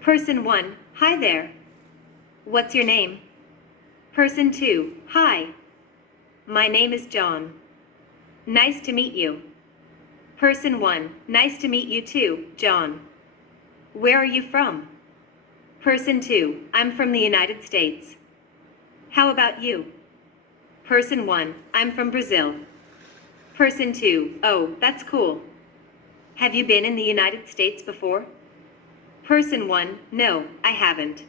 Person 1, hi there. What's your name? Person 2, hi. My name is John. Nice to meet you. Person 1, nice to meet you too, John. Where are you from? Person 2, I'm from the United States. How about you? Person 1, I'm from Brazil. Person 2, oh, that's cool. Have you been in the United States before? Person 1, no, I haven't.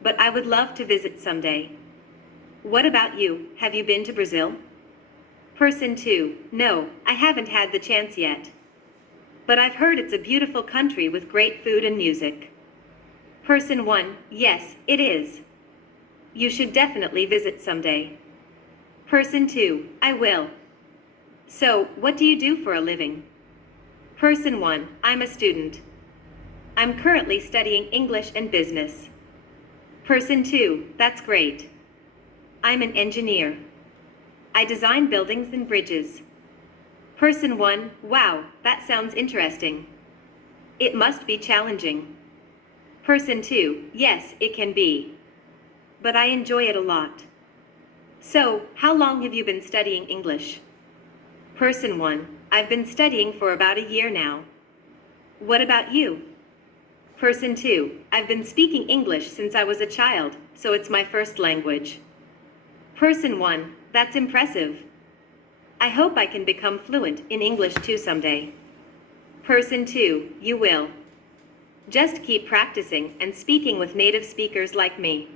But I would love to visit someday. What about you? Have you been to Brazil? Person 2, no, I haven't had the chance yet. But I've heard it's a beautiful country with great food and music. Person 1, yes, it is. You should definitely visit someday. Person 2, I will. So, what do you do for a living? Person 1, I'm a student. I'm currently studying English and business. Person 2, that's great. I'm an engineer. I design buildings and bridges. Person 1, wow, that sounds interesting. It must be challenging. Person 2, yes, it can be. But I enjoy it a lot. So, how long have you been studying English? Person 1, I've been studying for about a year now. What about you? Person 2, I've been speaking English since I was a child, so it's my first language. Person 1, that's impressive. I hope I can become fluent in English too someday. Person 2, you will. Just keep practicing and speaking with native speakers like me.